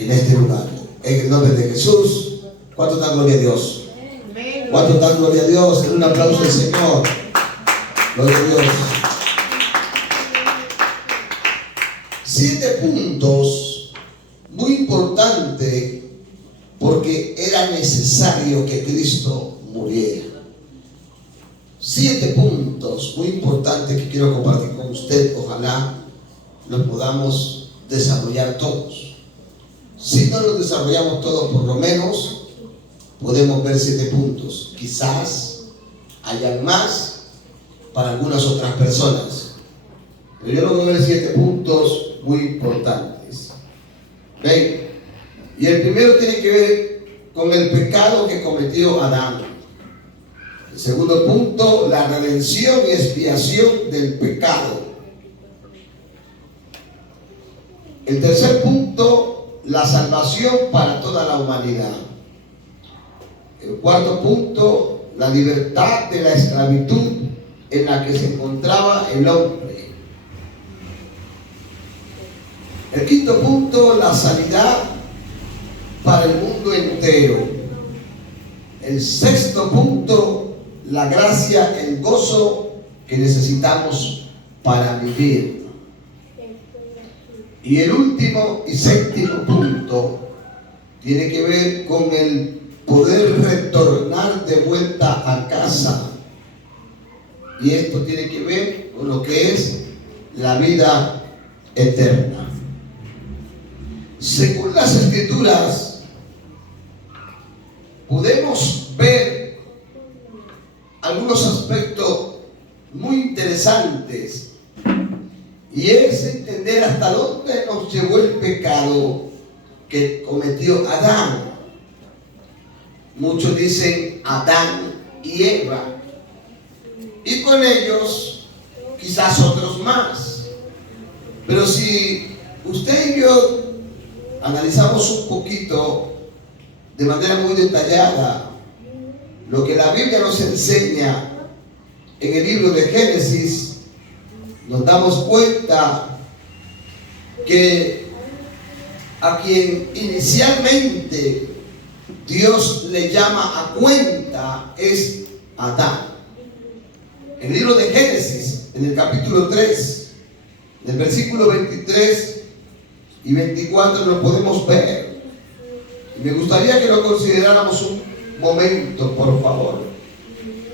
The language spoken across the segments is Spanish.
en este lugar. En el nombre de Jesús. ¿Cuánto dan gloria a Dios? ¿Cuánto dan gloria a Dios? Un aplauso al Señor. Gloria a Dios. 7 puntos muy importantes porque era necesario que Cristo muriera. 7 puntos muy importantes que quiero compartir con usted. Ojalá los podamos desarrollar todos. Si no los desarrollamos todos, por lo menos podemos ver 7 puntos. Quizás hayan más para algunas otras personas, pero yo lo voy a ver 7 puntos muy importantes. ¿Ven? Y el primero tiene que ver con el pecado que cometió Adán. El segundo punto, la redención y expiación del pecado. El tercer punto, la salvación para toda la humanidad. El cuarto punto, la libertad de la esclavitud en la que se encontraba el hombre. El quinto punto, la sanidad para el mundo entero. El sexto punto, la gracia, el gozo que necesitamos para vivir. Y el último y séptimo punto tiene que ver con el poder retornar de vuelta a casa. Y esto tiene que ver con lo que es la vida eterna. Según las Escrituras, podemos ver algunos aspectos muy interesantes, y es entender hasta dónde nos llevó el pecado que cometió Adán. Muchos dicen Adán y Eva, y con ellos quizás otros más. Pero si usted y yo analizamos un poquito de manera muy detallada lo que la Biblia nos enseña en el libro de Génesis, nos damos cuenta que a quien inicialmente Dios le llama a cuenta es Adán. En el libro de Génesis, en el capítulo 3, del versículo 23 y 24 lo podemos ver. Y me gustaría que lo consideráramos un momento, por favor,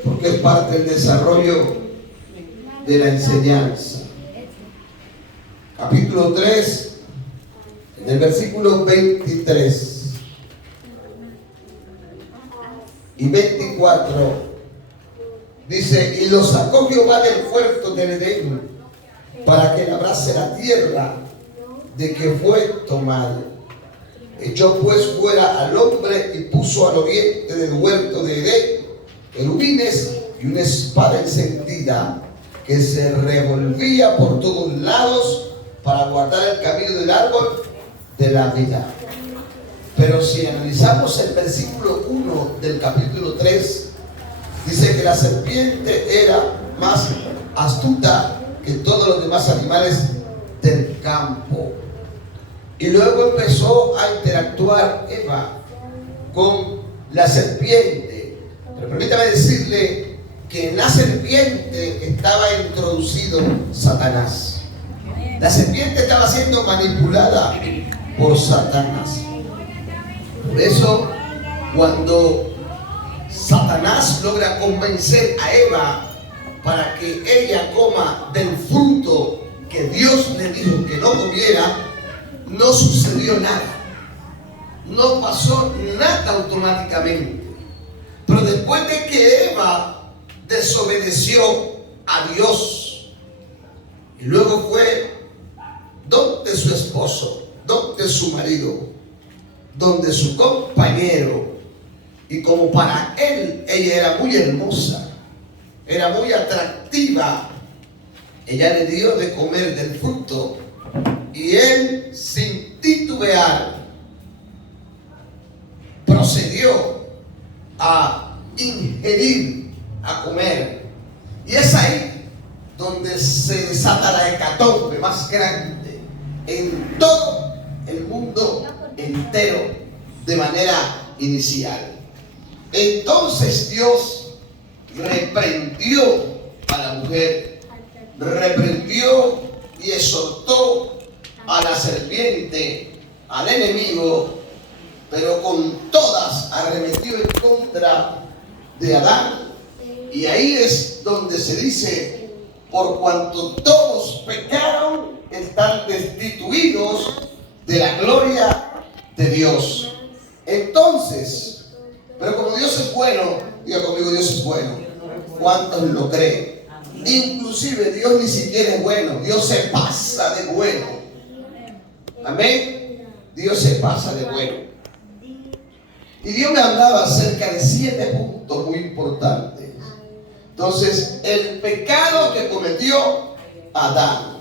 porque es parte del desarrollo de la enseñanza. Capítulo 3, del versículo 23 y 24, dice: y lo sacó Jehová del huerto del Edén para que labrase la tierra de que fue tomado. Echó pues fuera al hombre y puso al oriente del huerto de Edén querubines y una espada encendida que se revolvía por todos lados para guardar el camino del árbol de la vida. Pero si analizamos el versículo 1 del capítulo 3, dice que la serpiente era más astuta que todos los demás animales del campo. Y luego empezó a interactuar Eva con la serpiente. Pero permítame decirle que en la serpiente estaba introducido Satanás. La serpiente estaba siendo manipulada por Satanás. Por eso, cuando Satanás logra convencer a Eva para que ella coma del fruto que Dios le dijo que no comiera, no sucedió nada. No pasó nada automáticamente. Pero después de que Eva desobedeció a Dios y luego fue donde su esposo, donde su marido, donde su compañero, y como para él ella era muy hermosa, era muy atractiva, ella le dio de comer del fruto y él, sin titubear, procedió a ingerir, a comer. Y es ahí donde se desata la hecatombe más grande en todo el mundo entero. adúltero de manera inicial. Entonces Dios reprendió a la mujer, reprendió y exhortó a la serpiente, al enemigo, pero con todas arremetió en contra de Adán. Y ahí es donde se dice: por cuanto todos pecaron, están destituidos de la gloria de Dios. Entonces, pero como Dios es bueno, diga conmigo, Dios es bueno. ¿Cuántos lo creen? Inclusive Dios ni siquiera es bueno, Dios se pasa de bueno. Amén. Dios se pasa de bueno. Y Dios me hablaba acerca de 7 puntos muy importantes. Entonces, el pecado que cometió Adán.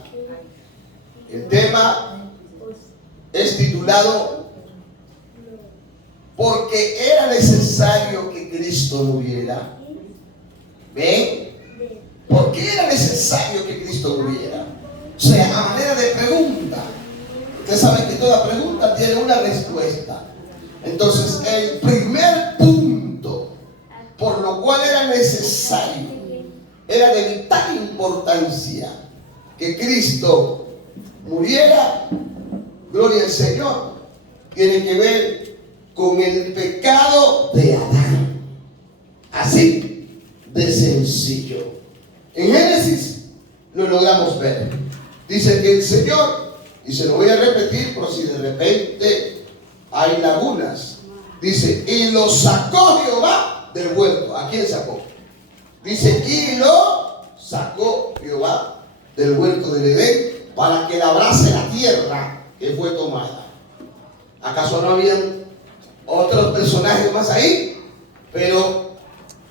El tema es titulado: porque era necesario que Cristo muriera. ¿Ven? ¿Por qué era necesario que Cristo muriera? O sea, a manera de pregunta. Ustedes saben que toda pregunta tiene una respuesta. Entonces, el primer punto por lo cual era necesario, era de vital importancia que Cristo muriera, gloria al Señor, tiene que ver con el pecado de Adán. Así de sencillo. En Génesis lo logramos ver. Dice que el Señor, y se lo voy a repetir por si de repente hay lagunas, dice: y lo sacó Jehová del huerto. ¿A quién sacó? Dice: y lo sacó Jehová del huerto del Edén para que labrase la tierra que fue tomada. ¿Acaso no habían otros personajes más ahí? Pero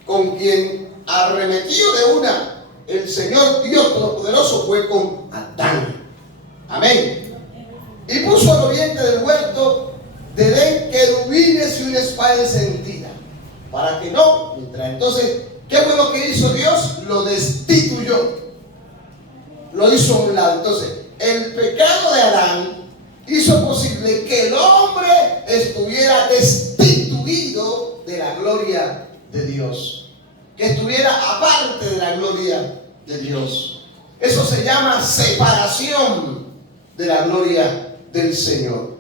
con quien arremetió de una el Señor Dios Todopoderoso fue con Adán. Amén. Y puso al oriente del huerto de Edén querubines y una espada encendida, para que no, mientras entonces, ¿qué fue lo que hizo Dios? Lo destituyó, lo hizo a un lado. Entonces, el pecado de Adán hizo posible que el hombre estuviera destituido de la gloria de Dios, que estuviera aparte de la gloria de Dios. Eso se llama separación de la gloria del Señor.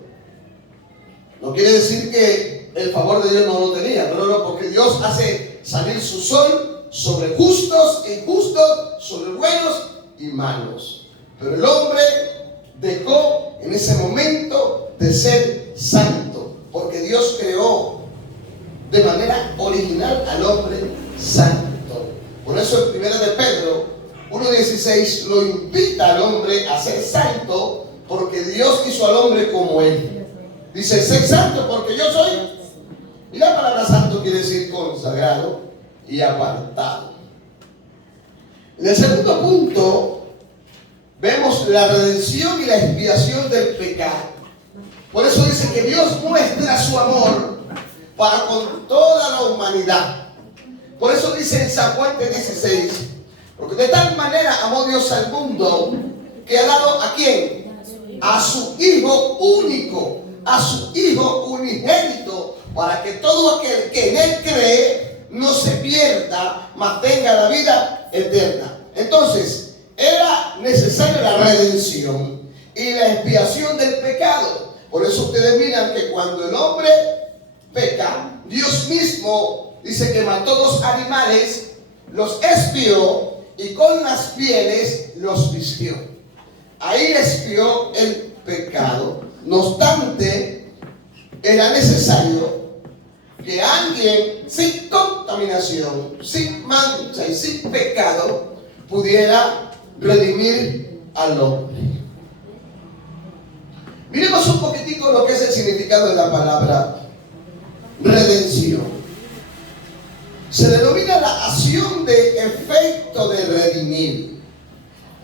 No quiere decir que el favor de Dios no lo tenía, pero no, porque Dios hace salir su sol sobre justos e injustos, sobre buenos y malos. Pero el hombre dejó en ese momento de ser santo, porque Dios creó de manera original al hombre santo. Por eso en 1 de Pedro 1:16 lo invita al hombre a ser santo, porque Dios hizo al hombre como él. Dice: sé santo porque yo soy. Y la palabra santo quiere decir consagrado y apartado. En el segundo punto vemos la redención y la expiación del pecado. Por eso dice que Dios muestra su amor para con toda la humanidad. Por eso dice en San Juan 16: porque de tal manera amó Dios al mundo, que ha dado ¿a quién? A su Hijo único, a su Hijo unigénito, para que todo aquel que en Él cree no se pierda, mas tenga la vida eterna. Entonces, era necesaria la redención y la expiación del pecado. Por eso ustedes miran que cuando el hombre peca, Dios mismo dice que mató 2 animales, los expió y con las pieles los vistió. Ahí expió el pecado. No obstante, era necesario que alguien sin contaminación, sin mancha y sin pecado pudiera redimir al hombre. Miremos un poquitico lo que es el significado de la palabra redención. Se denomina la acción de efecto de redimir.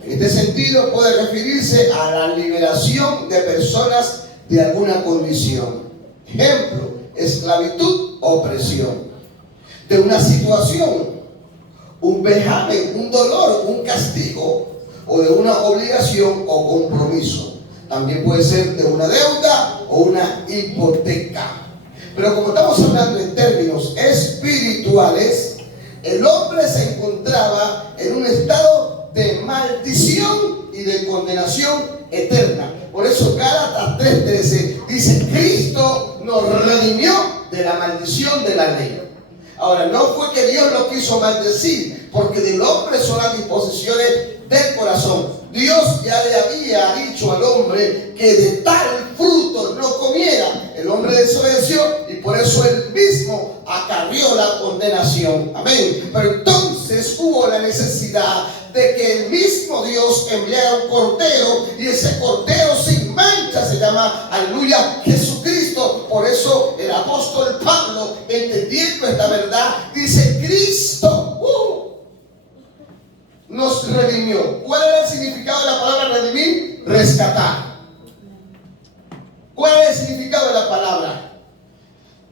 En este sentido puede referirse a la liberación de personas de alguna condición. Ejemplo: esclavitud, opresión. De una situación, un vejamen, un dolor, un castigo, o de una obligación o compromiso. También puede ser de una deuda o una hipoteca. Pero como estamos hablando en términos espirituales, el hombre se encontraba en un estado de maldición y de condenación eterna. Por eso Gálatas 3:13 dice: Cristo nos redimió de la maldición de la ley. Ahora, no fue que Dios lo quiso maldecir, porque del hombre son las disposiciones del corazón. Dios ya le había dicho al hombre que de tal fruto no comiera. El hombre desobedeció y por eso él mismo acarrió la condenación. Amén. Pero entonces hubo la necesidad de que el mismo Dios enviara un cordero, y ese cordero sin mancha se llama, aleluya, Jesucristo. Por eso el apóstol Pablo, entendiendo esta verdad, dice: Cristo nos redimió. ¿Cuál era el significado de la palabra redimir? Rescatar. ¿Cuál era el significado de la palabra?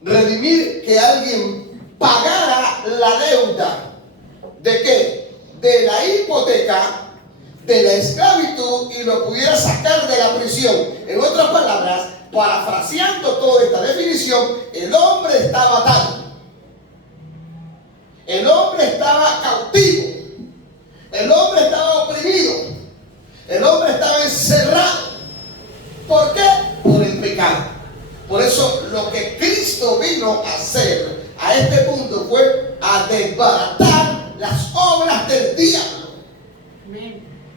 Redimir, que alguien pagara la deuda. ¿De qué? De la hipoteca, de la esclavitud, y lo pudiera sacar de la prisión. En otras palabras, parafraseando toda esta definición, el hombre estaba atado. El hombre estaba cautivo. El hombre estaba oprimido. El hombre estaba encerrado. ¿Por qué? Por el pecado. Por eso lo que Cristo vino a hacer a este mundo fue a desbaratar las obras del diablo,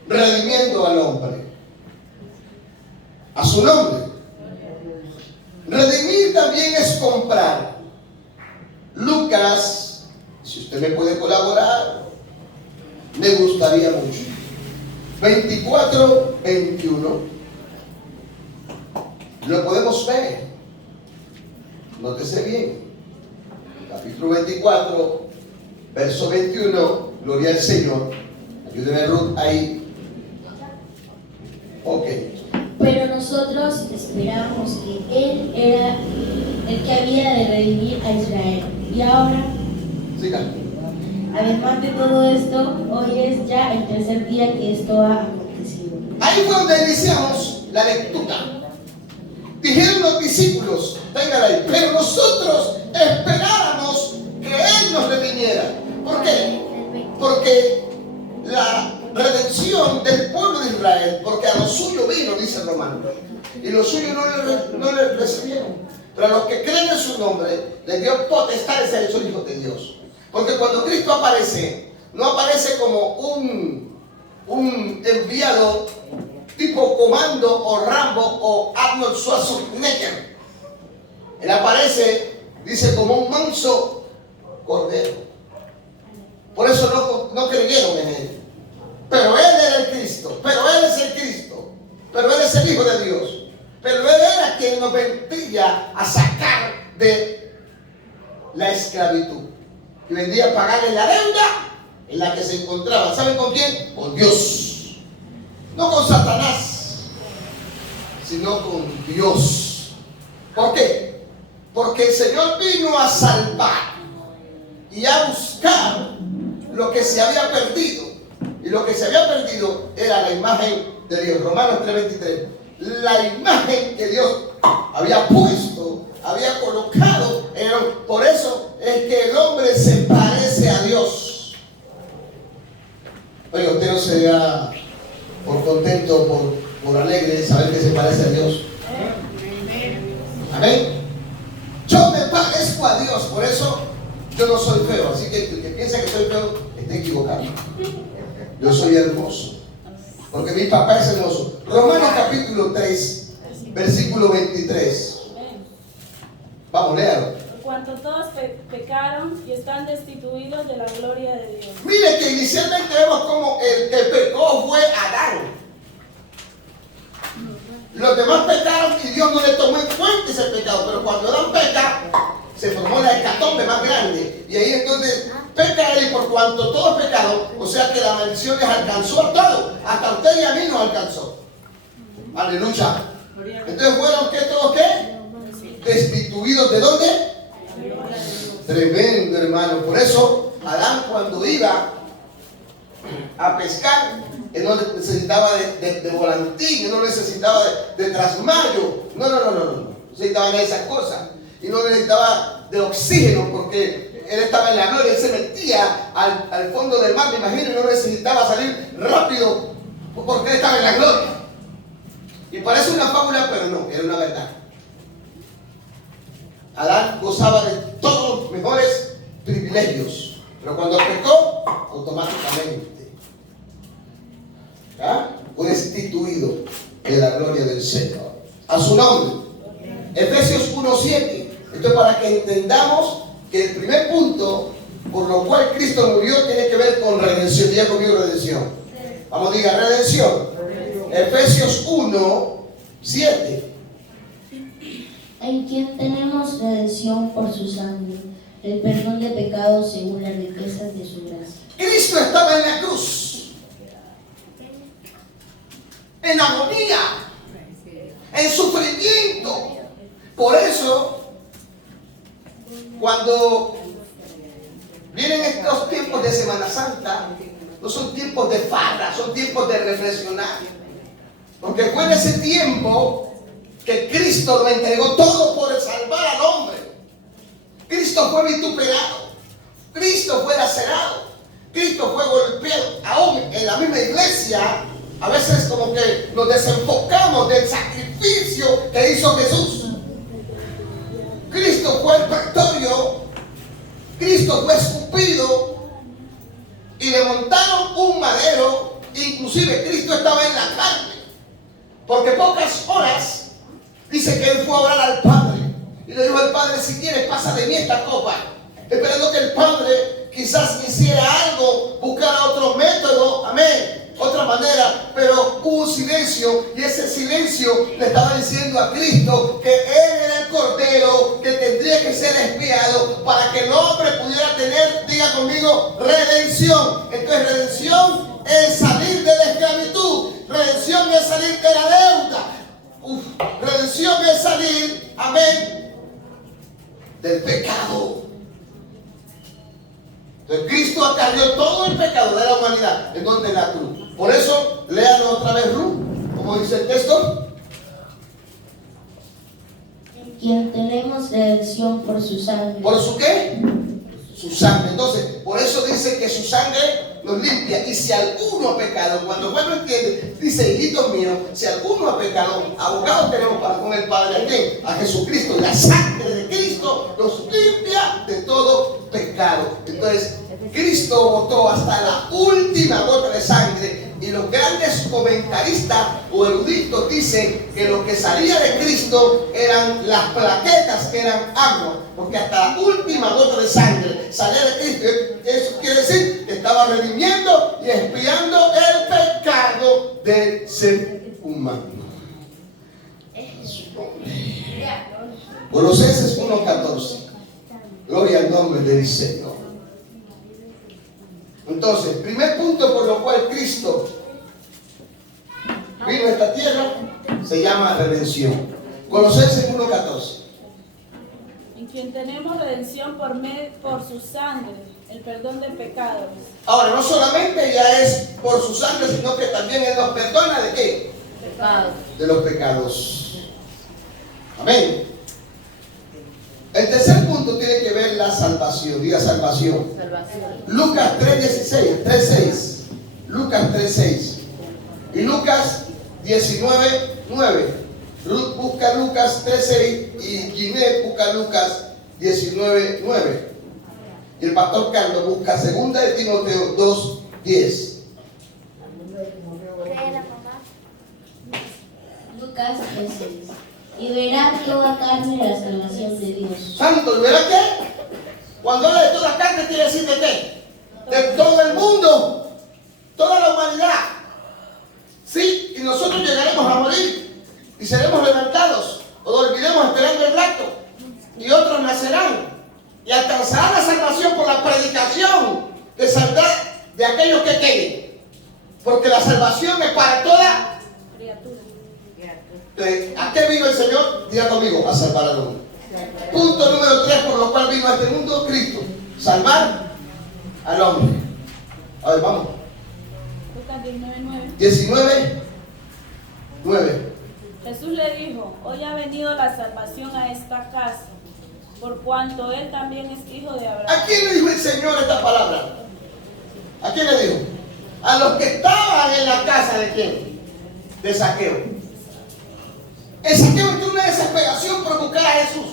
redimiendo al hombre a su nombre. Redimir también es comprar. Lucas, si usted me puede colaborar, me gustaría mucho. 24:21. Lo podemos ver. Nótese bien. Capítulo 24, verso 21. Gloria al Señor. Ayúdenme, Ruth, ahí. Ok. Pero nosotros esperábamos que Él era el que había de redimir a Israel. Y ahora, Siga. además de todo esto, hoy es ya el tercer día que esto ha acontecido. Ahí fue donde iniciamos la lectura. Dijeron los discípulos, vengan ahí, pero nosotros esperábamos que Él nos redimiera. ¿Por qué? Porque la redención del pueblo de Israel, porque a los suyos vino, dice Romano, y los suyos no le recibieron. Pero a los que creen en su nombre, les dio potestad de ser hechos hijos de Dios. Porque cuando Cristo aparece, no aparece como un enviado tipo Comando o Rambo o Arnold Schwarzenegger. Él aparece, dice, como un manso cordero. Por eso no creyeron en Él. Pero Él era el Cristo, pero Él es el Cristo, pero Él es el Hijo de Dios. Pero Él era quien nos vendría a sacar de la esclavitud. Y vendría a pagarle la deuda en la que se encontraba. ¿Saben con quién? Con Dios. No con Satanás, sino con Dios. ¿Por qué? Porque el Señor vino a salvar y a buscar lo que se había perdido. Y lo que se había perdido era la imagen de Dios. Romanos 3:23. La imagen que Dios había puesto, había colocado en el hombre. Por eso es que el hombre se parece a Dios. Oiga, usted no se da por contento, por alegre de saber que se parece a Dios. Amén. Yo me parezco a Dios, por eso yo no soy feo. Así que el que piensa que soy feo está equivocado. Yo soy hermoso, porque mi papá es hermoso. Romanos capítulo 3, versículo 23. Vamos, léalo. Por cuanto todos pecaron y están destituidos de la gloria de Dios. Mire que inicialmente vemos como el que pecó fue Adán. Los demás pecaron y Dios no le tomó en cuenta ese pecado. Pero cuando Adán peca, se formó la hecatombe más grande. Y ahí entonces peca él, y por cuanto todos pecaron, o sea que la maldición les alcanzó a todos. Hasta usted y a mí nos alcanzó. Aleluya. Entonces fueron, ¿qué? ¿Todos qué? Destituidos. ¿De dónde? Tremendo, hermano. Por eso Adán, cuando iba a pescar, él no necesitaba de volantín, él no necesitaba de trasmayo. No. necesitaba de esas cosas. Y no necesitaba de oxígeno porque él estaba en la gloria. Él se metía al fondo del mar, me imagino, y no necesitaba salir rápido porque él estaba en la gloria. Y parece una fábula, pero no, era una verdad. Adán gozaba de todos los mejores privilegios, pero cuando pecó, automáticamente fue destituido de la gloria del Señor. A su nombre. Efesios 1:7. Esto es para que entendamos que el primer punto por lo cual Cristo murió tiene que ver con redención. Diga conmigo redención. Vamos, diga redención. Efesios 1:7. En quien tenemos redención por su sangre, el perdón de pecados según las riquezas de su gracia. Cristo estaba en la cruz, en agonía, en sufrimiento. Por eso, cuando vienen estos tiempos de Semana Santa, no son tiempos de farra, son tiempos de reflexionar. Porque fue en ese tiempo que Cristo lo entregó todo por salvar al hombre. Cristo fue vituperado, Cristo fue lacerado, Cristo fue golpeado. Aún en la misma iglesia, a veces como que nos desenfocamos del sacrificio que hizo Jesús. Cristo fue el pretorio, Cristo fue escupido y le montaron un madero. Inclusive Cristo estaba en la carne, porque pocas horas dice que él fue a orar al Padre y le dijo al Padre: si quieres, pasa de mí esta copa, esperando que el Padre quizás hiciera algo, buscara otro método, amén, otra manera, pero hubo un silencio, y ese silencio le estaba diciendo a Cristo que él era el Cordero que tendría que ser expiado para que el hombre pudiera tener, diga conmigo, redención. Entonces redención es salir de la esclavitud, redención es salir de la deuda, redención es salir, amén, del pecado. Entonces Cristo acarrió todo el pecado de la humanidad. ¿En dónde? En la cruz. Por eso, léanlo otra vez, Ruth, como dice el texto. En quien tenemos redención por su sangre. ¿Por su qué? Su sangre. Entonces, por eso dice que su sangre nos limpia. Y si alguno ha pecado, cuando bueno entiende, dice: hijitos míos, si alguno ha pecado, abogados tenemos para con el Padre. ¿A quién? A Jesucristo. Y la sangre de Cristo nos limpia de todo pecado. Entonces, Cristo botó hasta la última gota de sangre. Y los grandes comentaristas o eruditos dicen que lo que salía de Cristo eran las plaquetas, que eran agua, porque hasta la última gota de sangre salía de Cristo. Eso quiere decir que estaba redimiendo y expiando el pecado del ser humano. Colosenses 1:14. Gloria al nombre del Señor. Entonces, primer punto por lo cual Cristo vino a esta tierra se llama redención. Colosenses 1:14. En quien tenemos redención por su sangre, el perdón de pecados. Ahora, no solamente ya es por su sangre, sino que también Él nos perdona ¿de qué? Pecados. De los pecados. Amén. El tercer punto tiene que ver la salvación. Diga salvación. Lucas 3:6. Lucas 3:6. Y Lucas 19:9. Ruth busca Lucas 3:6 y Ginette busca Lucas 19:9. Y el pastor Carlos busca 2 de Timoteo 2:10. Lucas 3:6. Y verá toda carne la salvación de Dios. Santo, ¿y verá qué? Cuando habla de toda carne, quiere decir de qué? De todo el mundo, toda la humanidad. Sí, y nosotros llegaremos a morir y seremos levantados o dormiremos esperando el rapto, y otros nacerán y alcanzarán la salvación por la predicación de saldrá de aquellos que queden, porque la salvación es para toda Criatura. ¿A qué vino el Señor? Diga conmigo: a salvar al hombre. Punto número 3 por lo cual vino a este mundo Cristo: salvar al hombre. A ver, vamos. Lucas 19:9. 19:9. Jesús le dijo, hoy ha venido la salvación a esta casa, por cuanto él también es hijo de Abraham. ¿A quién le dijo el Señor esta palabra? ¿A quién le dijo? A los que estaban en la casa de quién? De Zaqueo. El Zaqueo entró en una desesperación por buscar a Jesús.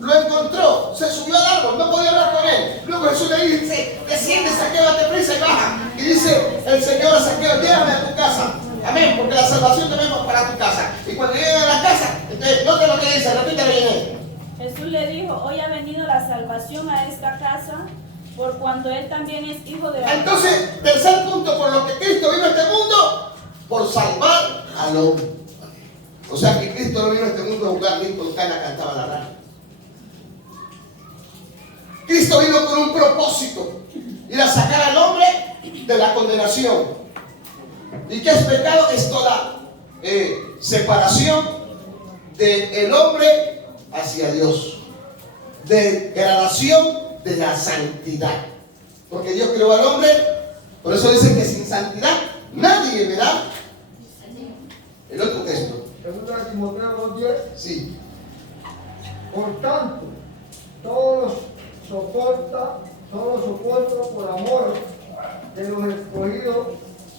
Lo encontró, se subió al árbol, no podía hablar con él. Luego Jesús le dice, desciende Zaqueo, date prisa y baja. Y dice el Señor a Zaqueo, llévame a tu casa. Amén, porque la salvación tenemos para tu casa. Y cuando lleguen a la casa, entonces, note lo que dice, repítelo bien. Jesús le dijo, hoy ha venido la salvación a esta casa, por cuanto él también es hijo de Abraham. Entonces, tercer punto, por lo que Cristo vino a este mundo, por salvar al hombre. O sea que Cristo no vino a este mundo a jugar Lincoln Cana, cantaba la rana. Cristo vino con un propósito, ir a sacar al hombre de la condenación. ¿Y qué es pecado? Es toda separación del hombre hacia Dios, degradación de la santidad. Porque Dios creó al hombre, por eso dice que sin santidad nadie verá. El otro texto. Segunda de Timoteo 2:10. Sí. Por tanto, todo lo soporto por amor de los escogidos,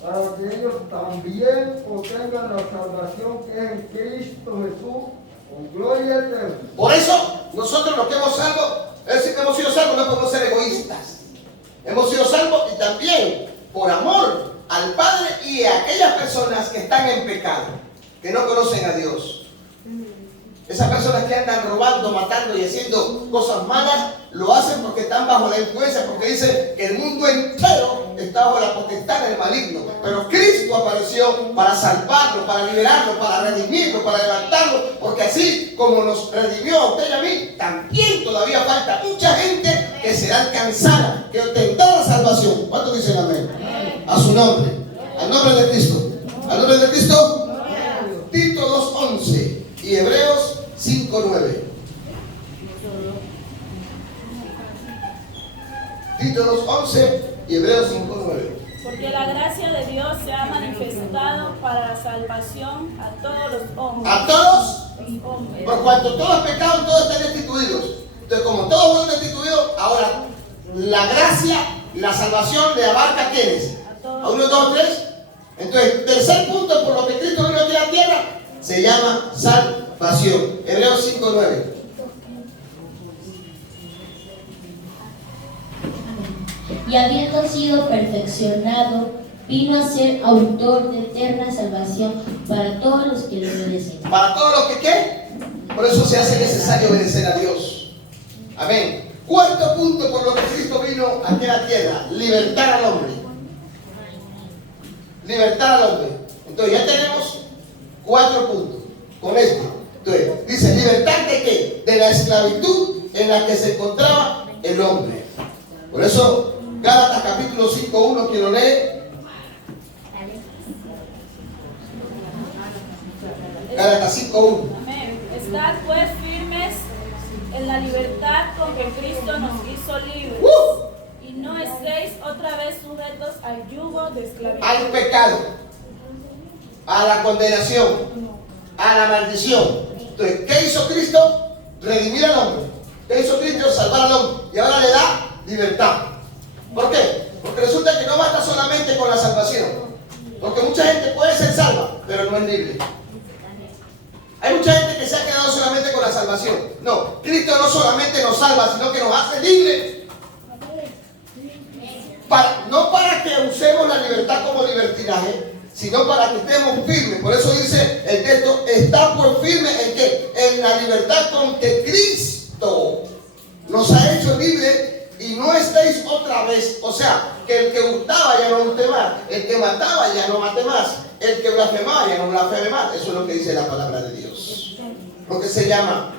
para que ellos también obtengan la salvación que es en Cristo Jesús, con gloria eterna. Por eso, nosotros los que hemos salvo, es decir, que hemos sido salvos, no podemos ser egoístas. Hemos sido salvos y también por amor al Padre y a aquellas personas que están en pecado, que no conocen a Dios. Esas personas que andan robando, matando y haciendo cosas malas, lo hacen porque están bajo la influencia, porque dicen que el mundo entero está bajo la potestad del maligno. Pero Cristo apareció para salvarlo, para liberarlo, para redimirlo, para levantarlo, porque así como nos redimió a usted y a mí, también todavía falta mucha gente que será alcanzada, que obtendrá la salvación. ¿Cuántos dicen amén? A su nombre, al nombre de Cristo. Al nombre de Cristo. Tito 2:11 y Hebreos 5:9. Tito 2:11 y Hebreos 5:9. Porque la gracia de Dios se ha manifestado para la salvación a todos los hombres. A todos, Los hombres. por cuanto todos pecaron, todos están destituidos. Entonces, como todos fueron destituidos, ahora la gracia, la salvación le abarca a quienes. A 1, 2, 3. Entonces, tercer punto por lo que Cristo vino aquí a la tierra, se llama salvación. Hebreos 5:9. Y habiendo sido perfeccionado, vino a ser autor de eterna salvación para todos los que le obedecen. Para todos los que ¿qué? Por eso se hace necesario obedecer a Dios. Amén. Cuarto punto por lo que Cristo vino aquí a la tierra, libertar al hombre. Libertar al hombre. Entonces ya tenemos 4 puntos con esto. Entonces, dice, ¿libertad de qué? De la esclavitud en la que se encontraba el hombre. Por eso, Gálatas capítulo 5:1, quien lo lee. Gálatas 5:1. Amén. Estad pues firmes en la libertad con que Cristo nos hizo libres. Y no estéis otra vez sujetos al yugo de esclavitud. Al pecado, a la condenación, a la maldición. Entonces, ¿qué hizo Cristo? Redimir al hombre. ¿Qué hizo Cristo? Salvar al hombre. Y ahora le da libertad. ¿Por qué? Porque resulta que no basta solamente con la salvación. Porque mucha gente puede ser salva, pero no es libre. Hay mucha gente que se ha quedado solamente con la salvación. No, Cristo no solamente nos salva, sino que nos hace libres. No para que usemos la libertad como libertinaje, sino para que estemos firmes. Por eso dice el texto, está por firme en qué? En la libertad con que Cristo nos ha hecho libres. Y no estéis otra vez, o sea, que el que gustaba ya no guste más, el que mataba ya no mate más, el que blasfemaba ya no blasfeme más. Eso es lo que dice la palabra de Dios. Lo que se llama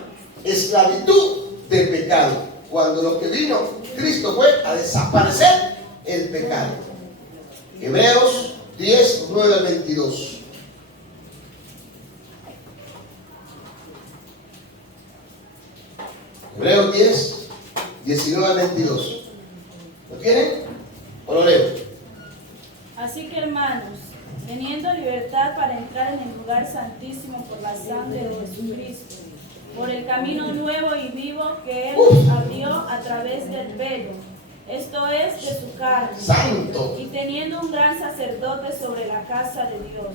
esclavitud del pecado. Cuando lo que vino Cristo fue a desaparecer el pecado. Hebreos 10:9-22. Hebreos 10:19-22. ¿Lo tienen? ¿O lo leo? Así que hermanos, teniendo libertad para entrar en el lugar santísimo por la sangre de Jesucristo, por el camino nuevo y vivo que Él nos abrió a través del velo, esto es, de su carne. Santo. Y teniendo un gran sacerdote sobre la casa de Dios,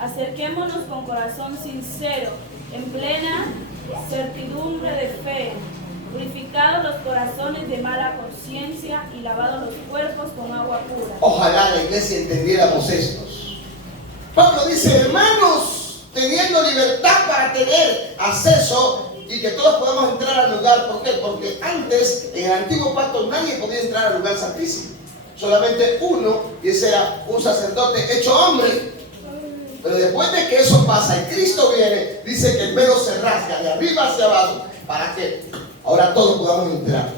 acerquémonos con corazón sincero, en plena certidumbre de fe, purificados los corazones de mala conciencia y lavados los cuerpos con agua pura. Ojalá la iglesia entendiéramos estos. Pablo dice, hermanos, teniendo libertad para tener acceso y que todos podamos entrar al lugar. ¿Por qué? Porque antes, en el antiguo pacto, nadie podía entrar al lugar santísimo. Solamente uno, y ese era un sacerdote hecho hombre. Pero después de que eso pasa y Cristo viene, dice que el velo se rasga de arriba hacia abajo para que ahora todos podamos entrar,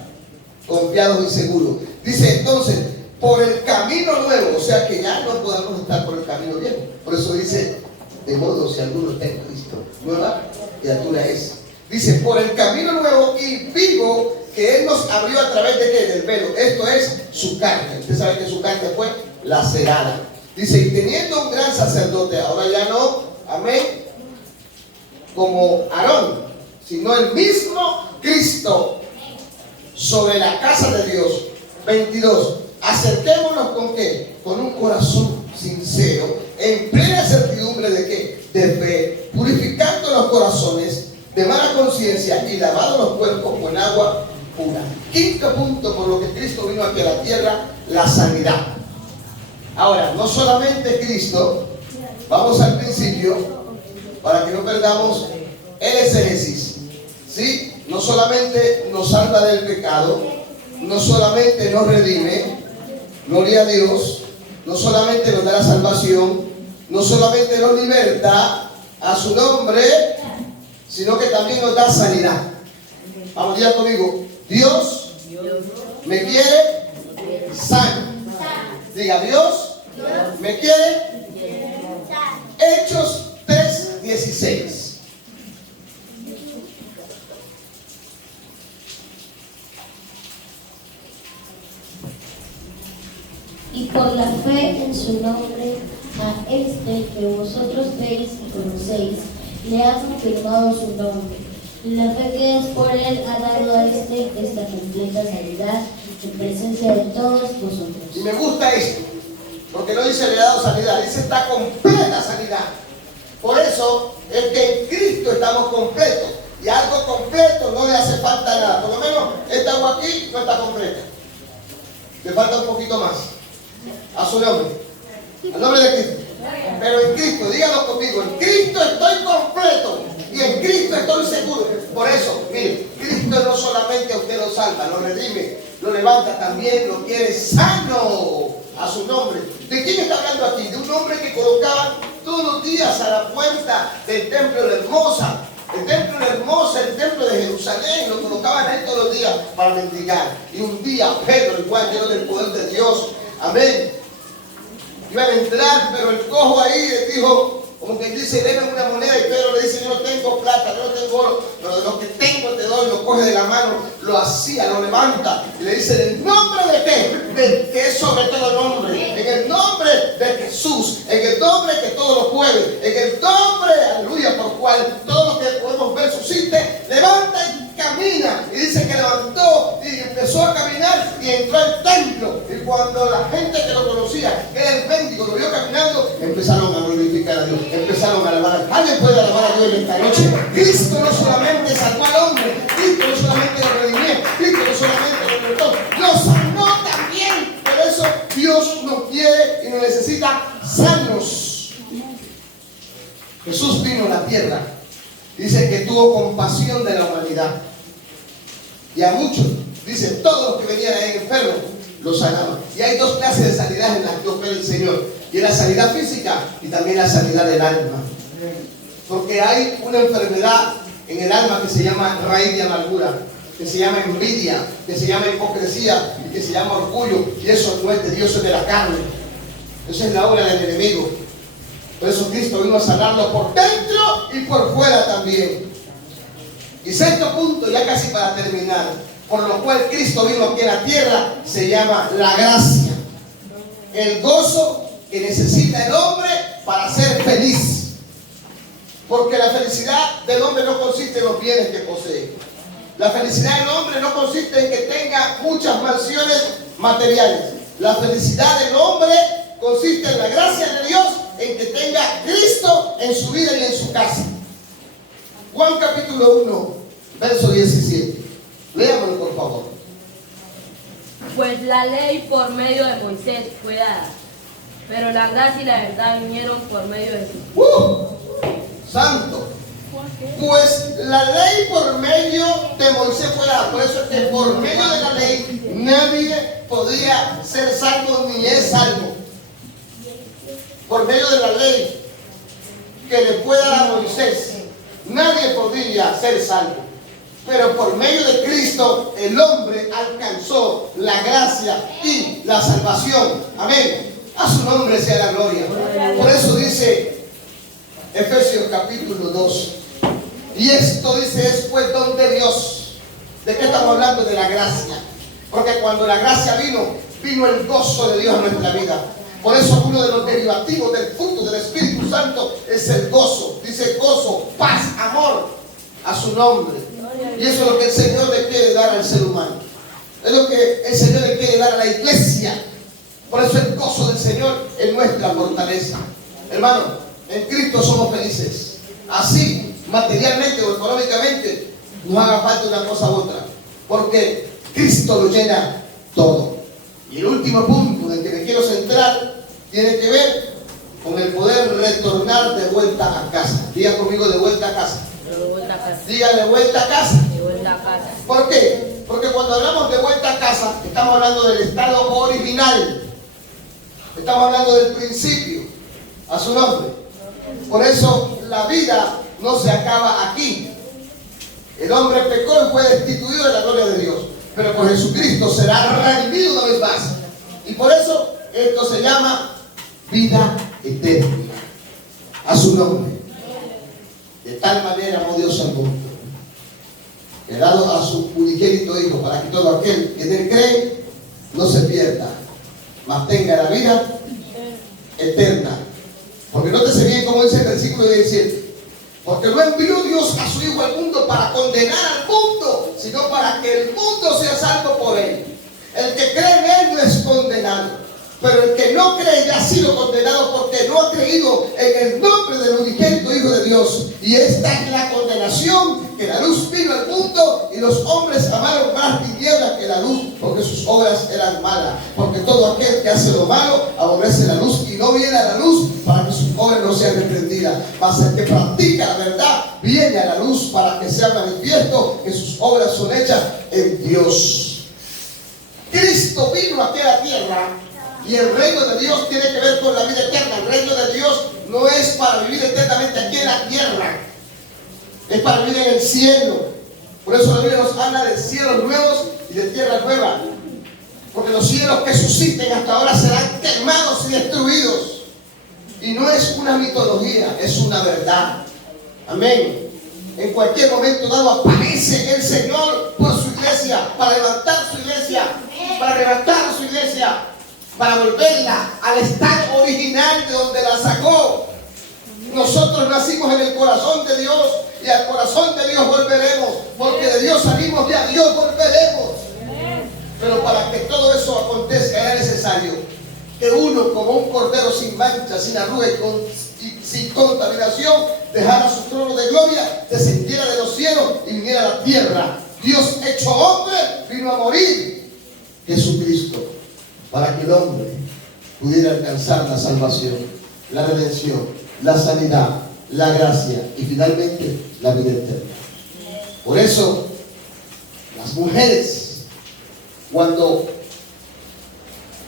confiados y seguros. Dice entonces, por el camino nuevo, o sea que ya no podamos estar por el camino viejo. Por eso dice, de modo si alguno está en Cristo, nueva criatura es. Dice, por el camino nuevo y vivo que Él nos abrió a través de ¿qué? Del velo. Esto es su carne. Usted sabe que su carne fue lacerada. Dice, y teniendo un gran sacerdote, ahora ya no, amén, como Aarón, sino el mismo Cristo sobre la casa de Dios. 22. Acerquémonos con ¿qué? Con un corazón sincero, en plena certidumbre de ¿qué? De fe, purificando los corazones de mala conciencia y lavando los cuerpos con agua pura. Quinto punto por lo que Cristo vino aquí a la tierra, la sanidad. Ahora, no solamente Cristo, vamos al principio, para que no perdamos el exégesis, ¿sí? No solamente nos salva del pecado, no solamente nos redime, gloria a Dios, no solamente nos da la salvación, no solamente nos liberta a su nombre, sino que también nos da sanidad. Vamos, diga conmigo, Dios me quiere sano. Diga, Dios me quiere. Hechos 3:16. Y por la fe en su nombre, a este que vosotros veis y conocéis, le ha confirmado su nombre. Y la fe que es por él ha dado a este esta completa sanidad en presencia de todos vosotros. Y me gusta esto, porque no dice le ha dado sanidad, dice esta completa sanidad. Por eso es que en Cristo estamos completos. Y algo completo no le hace falta nada. Por lo menos esta agua aquí no está completa. Le falta un poquito más. A su nombre. Al nombre de Cristo. Pero en Cristo, dígalo conmigo, en Cristo estoy completo. Y en Cristo estoy seguro. Por eso, mire, Cristo no solamente a usted lo salva, lo redime, lo levanta, también lo quiere sano. A su nombre. ¿De quién está hablando aquí? De un hombre que colocaban todos los días a la puerta del templo de la Hermosa. El templo de la Hermosa, el templo de Jerusalén, lo colocaban ahí todos los días para mendigar. Y un día Pedro, igual lleno del poder de Dios, amén, iban a entrar, pero el cojo ahí le dijo, como que dice, denme una moneda, y Pedro le dice, yo no tengo plata, yo no tengo oro, pero de lo que tengo te doy. Lo coge de la mano, lo hacía, lo levanta, y le dice, ¿en el nombre de qué? Del que es sobre todo nombre, en el nombre de Jesús, en el nombre que todo lo puede, en el nombre, aleluya, por cual todo lo que podemos ver subsiste, levanta y camina. Y dice que levantó y empezó a caminar y entró al templo. Y cuando la gente que lo conocía, que era el mendigo, lo vio caminando, empezaron a glorificar a Dios, empezaron a alabar. ¿Alguien puede alabar a Dios en esta noche? Cristo no solamente salvó al hombre, Cristo no solamente lo redimió, Cristo no solamente lo libertó, lo sanó también. Por eso Dios nos quiere y nos necesita sanos. Jesús vino a la tierra, dice que tuvo compasión de la humanidad. Y a muchos, dice, todos los que venían ahí enfermos, los sanaban. Y hay dos clases de sanidad en las que opera el Señor. Y es la sanidad física y también la sanidad del alma. Porque hay una enfermedad en el alma que se llama raíz de amargura, que se llama envidia, que se llama hipocresía y que se llama orgullo. Y eso no es de Dios, es de la carne. Esa es la obra del enemigo. Por eso Cristo vino a sanarlo por dentro y por fuera también. Y sexto punto, ya casi para terminar, por lo cual Cristo vino aquí a la tierra, se llama la gracia. El gozo que necesita el hombre para ser feliz. Porque la felicidad del hombre no consiste en los bienes que posee. La felicidad del hombre no consiste en que tenga muchas mansiones materiales. La felicidad del hombre consiste en la gracia de Dios, en que tenga Cristo en su vida y en su casa. Juan capítulo 1, verso 17. Léamelo, por favor. Pues la ley por medio de Moisés fue dada, pero la gracia y la verdad vinieron por medio de Jesús. Santo. Pues la ley por medio de Moisés fue dada. Por eso es que por medio de la ley nadie podía ser salvo ni es salvo. Por medio de la ley que le fue dada a Moisés, nadie podía ser salvo. Pero por medio de Cristo el hombre alcanzó la gracia y la salvación. Amén. A su nombre sea la gloria. Por eso dice Efesios capítulo 2. Y esto dice es pues don de Dios. ¿De qué estamos hablando? De la gracia. Porque cuando la gracia vino el gozo de Dios en nuestra vida. Por eso uno de los derivativos del fruto del Espíritu Santo es el gozo. Dice gozo, paz, amor a su nombre. Y eso es lo que el Señor le quiere dar al ser humano. Es lo que el Señor le quiere dar a la iglesia. Por eso el gozo del Señor es nuestra fortaleza. Hermano, en Cristo somos felices. Así, materialmente o económicamente, nos haga falta una cosa u otra. Porque Cristo lo llena todo. Y el último punto en que me quiero centrar tiene que ver con el poder retornar de vuelta a casa. Diga conmigo, de vuelta a casa. De vuelta a casa. Diga, de vuelta a casa. De vuelta a casa. ¿Por qué? Porque cuando hablamos de vuelta a casa, estamos hablando del estado original. Estamos hablando del principio. A su nombre. Por eso la vida no se acaba aquí. El hombre pecó y fue destituido de la gloria de Dios. Pero por Jesucristo será redimido una vez más. Y por eso esto se llama vida eterna. A su nombre. De tal manera amó Dios al mundo, que ha dado a su unigénito Hijo, para que todo aquel que en él cree no se pierda, mas tenga la vida eterna. Porque nótese bien como dice el versículo 17. Porque no envió Dios a su Hijo al mundo para condenar al mundo, sino para que el mundo sea salvo por él. El que cree en él no es condenado. Pero el que no cree ya ha sido condenado porque no ha creído en el nombre del unigénito Hijo de Dios. Y esta es la condenación, que la luz vino al mundo y los hombres amaron más tinieblas que la luz, porque sus obras eran malas. Porque todo aquel que hace lo malo aborrece la luz y no viene a la luz para que sus obras no sean reprendidas. Mas el que practica la verdad viene a la luz para que sea manifiesto que sus obras son hechas en Dios. Cristo vino aquí a la tierra. Y el reino de Dios tiene que ver con la vida eterna. El reino de Dios no es para vivir eternamente aquí en la tierra. Es para vivir en el cielo. Por eso la Biblia nos habla de cielos nuevos y de tierra nueva. Porque los cielos que susciten hasta ahora serán quemados y destruidos. Y no es una mitología, es una verdad. Amén. En cualquier momento dado aparece el Señor por su iglesia, para levantar su iglesia, para levantar su iglesia, para volverla al estado original de donde la sacó. Nosotros nacimos en el corazón de Dios y al corazón de Dios volveremos, porque de Dios salimos y a Dios volveremos. Pero para que todo eso acontezca era necesario que uno, como un cordero sin mancha, sin arruga y sin contaminación, dejara su trono de gloria, descendiera de los cielos y viniera a la tierra. Dios hecho hombre vino a morir, Jesucristo, para que el hombre pudiera alcanzar la salvación, la redención, la sanidad, la gracia y finalmente la vida eterna. Por eso las mujeres, cuando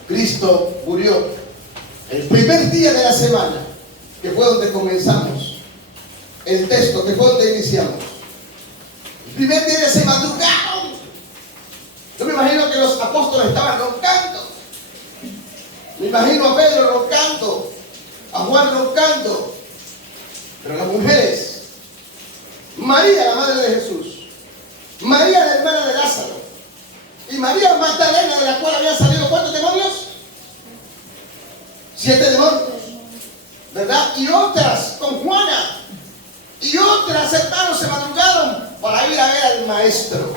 Cristo murió el primer día de la semana, que fue donde comenzamos el texto, que fue donde iniciamos, el primer día se madrugaron. Yo me imagino que los apóstoles estaban roncando. Me imagino a Pedro roncando, a Juan roncando. Pero las mujeres, María, la madre de Jesús, María, la hermana de Lázaro, y María Magdalena, de la cual habían salido ¿cuántos demonios? 7 demonios. ¿verdad? Y otras con Juana. Y otras, hermanos, se madrugaron para ir a ver al maestro.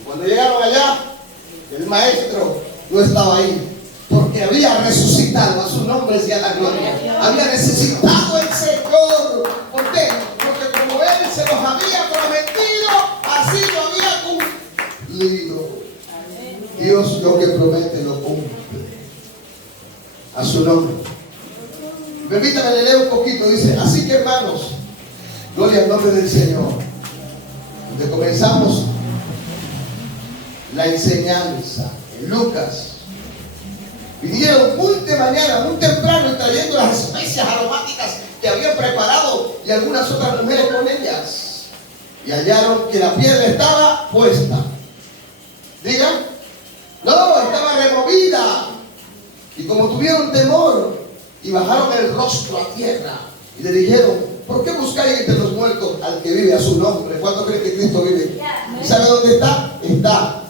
Y cuando llegaron allá, el maestro no estaba ahí, porque había resucitado. A su nombre sea la gloria. Había resucitado el Señor. ¿Por qué? Porque como Él se los había prometido, así lo había cumplido. Dios lo que promete lo cumple. A su nombre. Permítame, le leo un poquito. Dice, así que hermanos, gloria al nombre del Señor. Donde comenzamos la enseñanza en Lucas. Vinieron muy de mañana, muy temprano, y trayendo las especias aromáticas que habían preparado y algunas otras mujeres con ellas. Y hallaron que la piedra estaba puesta. Digan, no, estaba removida. Y como tuvieron temor y bajaron el rostro a tierra y le dijeron, ¿por qué buscáis entre los muertos al que vive a su nombre? ¿Cuánto creen que Cristo vive? ¿Y sabe dónde está? Está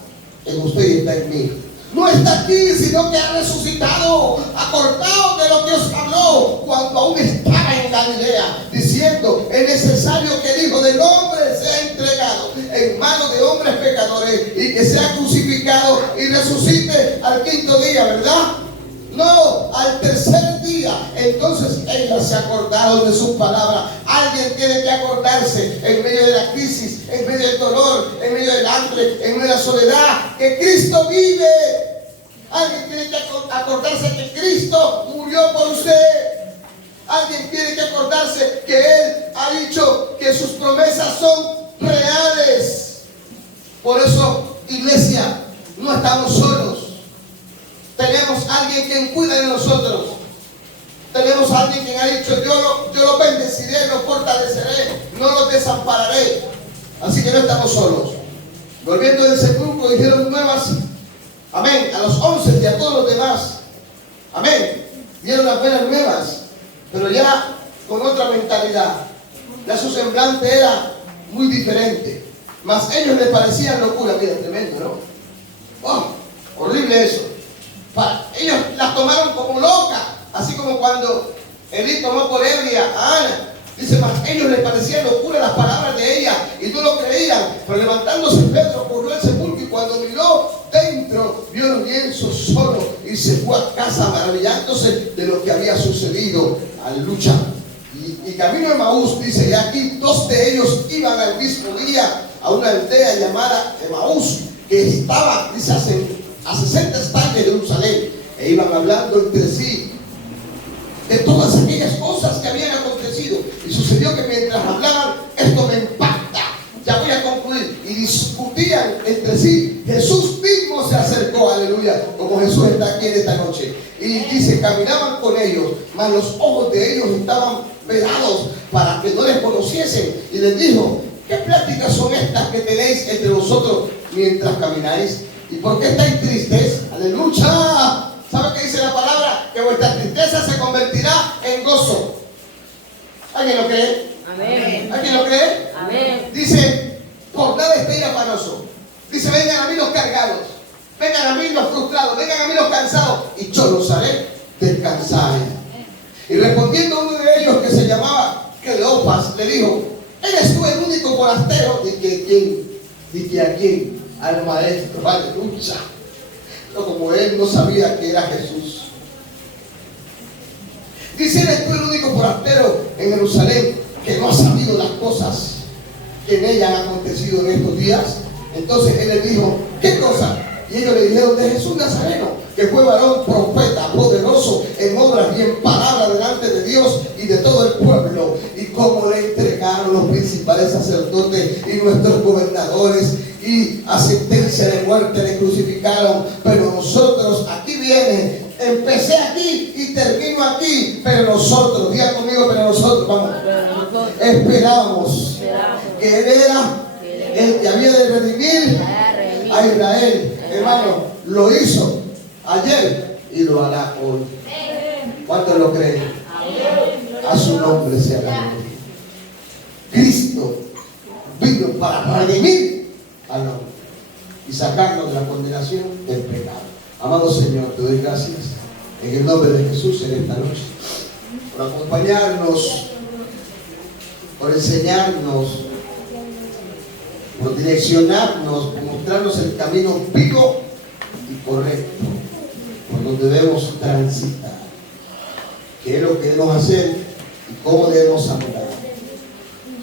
en usted y está en mí. No está aquí, sino que ha resucitado, acordado de lo que os habló cuando aún estaba en Galilea, diciendo, es necesario que el Hijo del Hombre sea entregado en manos de hombres pecadores y que sea crucificado y resucite al quinto día, ¿verdad? No, al tercer día. Entonces ellas se acordaron de su palabra. Alguien tiene que acordarse en medio de la crisis, en medio del dolor, en medio del hambre, en medio de la soledad, que Cristo vive. Alguien tiene que acordarse que Cristo murió por usted. Alguien tiene que acordarse que Él ha dicho que sus promesas son reales. Por eso, iglesia, no estamos solos. Tenemos a alguien quien cuida de nosotros. Tenemos a alguien quien ha dicho, yo lo bendeciré, lo fortaleceré, no lo desampararé. Así que no estamos solos. Volviendo del sepulcro, dijeron nuevas, amén, a los 11 y a todos los demás. Amén. Dieron las buenas nuevas, pero ya con otra mentalidad. Ya su semblante era muy diferente. Mas ellos les parecían locura. Mira, tremendo, ¿no? Oh, horrible eso. Ellos las tomaron como locas, así como cuando Elí tomó por ebria a Ana. Dice, mas ellos les parecían locura las palabras de ella y no lo creían. Pero levantándose Pedro corrió al sepulcro y cuando miró dentro, vio los lienzos solos y se fue a casa maravillándose de lo que había sucedido. Aleluya. Y camino a Emaús, dice, y aquí 2 de ellos iban al mismo día a una aldea llamada Emaús, que estaba, dice, a 60 estadios de Jerusalén, e iban hablando entre sí de todas aquellas cosas que habían acontecido. Y sucedió que mientras hablaban, esto me impacta, ya voy a concluir, y discutían entre sí. Jesús mismo se acercó, aleluya, como Jesús está aquí en esta noche, y dice, caminaban con ellos, mas los ojos de ellos estaban velados para que no les conociesen, y les dijo, ¿qué pláticas son estas que tenéis entre vosotros mientras camináis? ¿Y por qué estáis tristes? ¡Aleluya! ¿Sabe qué dice la palabra? Que vuestra tristeza se convertirá en gozo. ¿Alguien lo cree? Amén. ¿Alguien lo cree? Amén. Dice, por nada estéis afanosos. Dice, vengan a mí los cargados, vengan a mí los frustrados, vengan a mí los cansados, y yo los haré descansar. Y respondiendo uno de ellos, que se llamaba Cleopas, le dijo, ¿eres tú el único forastero? ¿De quién? ¿De a quién? Al maestro. Aleluya. Pero como él no sabía que era Jesús, dice, ¿eres tú el único forastero en Jerusalén que no ha sabido las cosas que en ella han acontecido en estos días? Entonces él les dijo, ¿qué cosa? Y ellos le dijeron, de Jesús Nazareno, que fue varón, profeta, poderoso en obras y en palabras delante de Dios y de todo el pueblo, y cómo le entregaron los principales sacerdotes y nuestros gobernadores, y a sentencia de muerte le crucificaron. Pero nosotros, aquí viene, empecé aquí y termino aquí, pero nosotros, diga conmigo, pero nosotros, vamos, esperamos que Él era el que había de redimir a Israel. Hermano, lo hizo ayer y lo hará hoy. ¿Cuántos lo creen? A su nombre sea la gloria. Cristo vino para redimir al hombre y sacarnos de la condenación del pecado. Amado Señor, te doy gracias en el nombre de Jesús en esta noche. por acompañarnos, por enseñarnos, por direccionarnos, por mostrarnos el camino vivo y correcto por donde debemos transitar, qué es lo que debemos hacer y cómo debemos andar.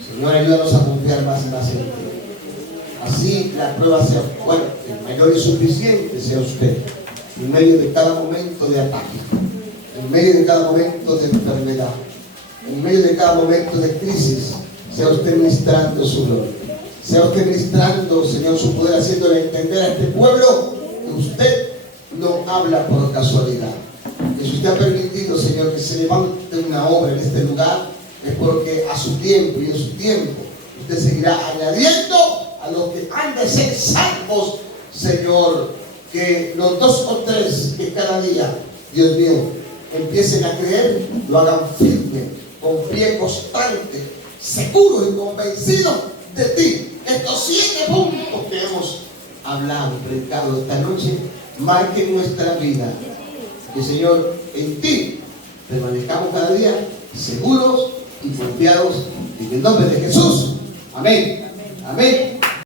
Señor, ayúdanos a confiar más y más en ti. Así la prueba sea fuerte, mayor y suficiente sea usted, en medio de cada momento de ataque, en medio de cada momento de enfermedad, en medio de cada momento de crisis, sea usted ministrando su gloria. Sea usted ministrando, Señor, su poder, haciéndole entender a este pueblo que usted no habla por casualidad. Que si usted ha permitido, Señor, que se levante una obra en este lugar, es porque a su tiempo y en su tiempo usted seguirá añadiendo a los que han de ser salvos, Señor, que los 2 o 3 que cada día, Dios mío, empiecen a creer, lo hagan firme, con pie constante, seguros y convencidos de ti. Estos 7 puntos que hemos hablado, predicado esta noche, marquen nuestra vida. Que, Señor, en ti permanezcamos cada día seguros y confiados en el nombre de Jesús. Amén. Amén.